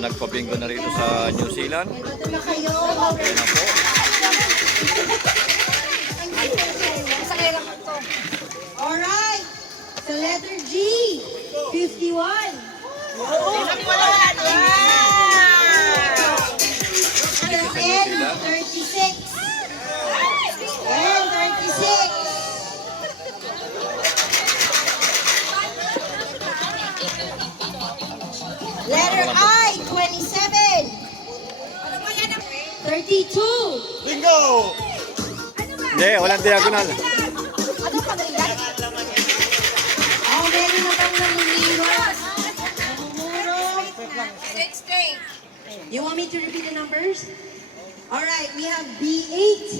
nagpabingo na rito sa New Zealand. Ayan na po. Alright, so letter G, 51. Letter N, 36. N, 36. Letter I, 27. 32. Bingo! Hindi, walang diagonal. Oh, meron na bang namumuro? You want me to repeat the numbers? Alright, we have B8,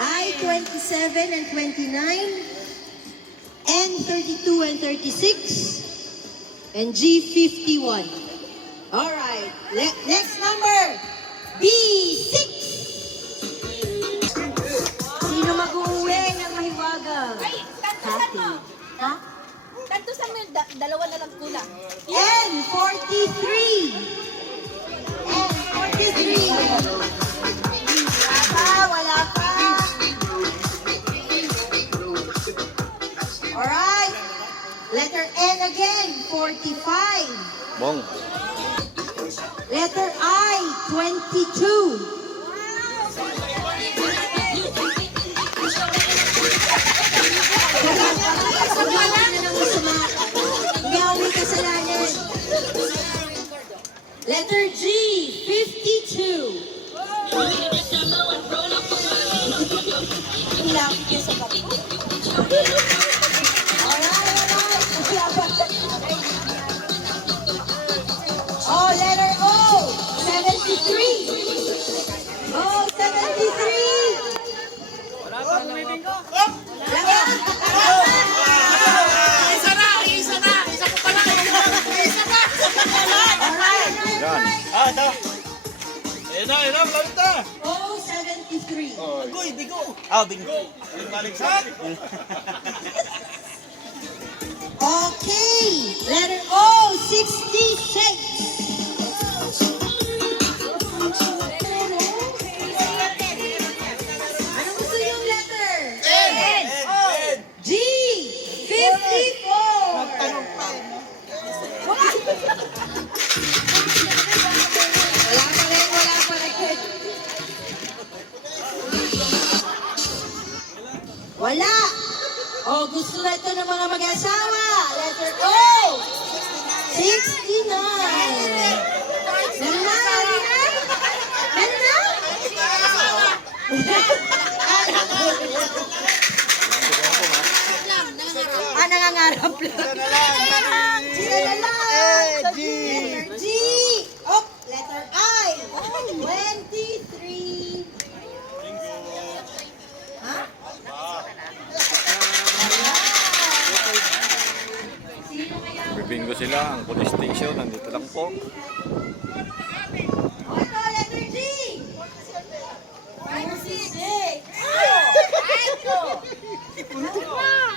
I27 and 29, N32 and 36, and G51. Alright, next number, B6. Sino mag-uwi ng mahiwagang? Ay, tantusan mo. Ha? Tantusan mo yung dalawa na lang kulang. N43. N43. Wala pa. Alright. Letter N again, 45. Bong. Letter I, 22. Letter G, 52. Ilapit niya sa bato. Alright. Oh, letter O, 73. Oh, 73. Wala pa bingo. Isa na! Isa ko pala! Isa pa! Yan. Ito. Ayun na, malapit na. Oh, 73. Agoy, bingo. Bingo. Baliktad. Okay, letter O, 66. Ano gusto yung letter? N. G, 54. Wala pa rin. Wala. Oh, gusto na ito ng mga mag-asawa. Letter O, 69. Meron na? Meron na? Nangangarap lang. Sila na lang. G. Letter G. Oh, letter I. 23. Ha? Bibingo sila. Ang police station. Nandito lang po. Oh, ito, letter G. 46.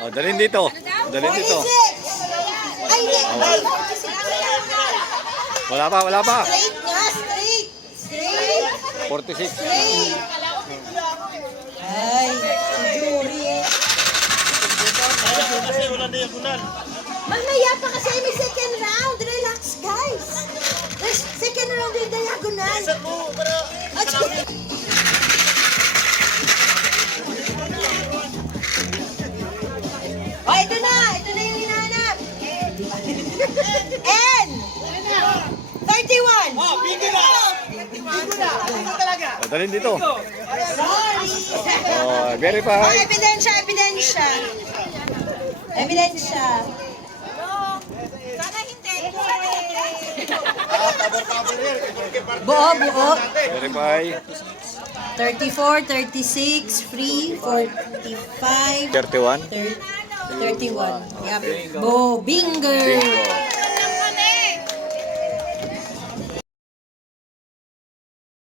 Oh, dalhin dito. Dalhin dito. 46. Ay, hindi. Wala pa. Straight nga, straight. Straight. 46. Straight. Ay, si Jury eh. Kasi wala diagonal. Mamaya pa kasi may second round. Relax, guys. There's second round yung diagonal. Isa mo, para Oh, ito na. Ito na yung hinahanap. N. 31. bingo na. Bingo na. Ito talaga. Oh, dalhin dito. Sorry. Oh, verify. Oh, ebidensya. Sana hindi. Buo. Verify. 34, 36, free, 45, 31. 31. Yep. Bingo. Bingo.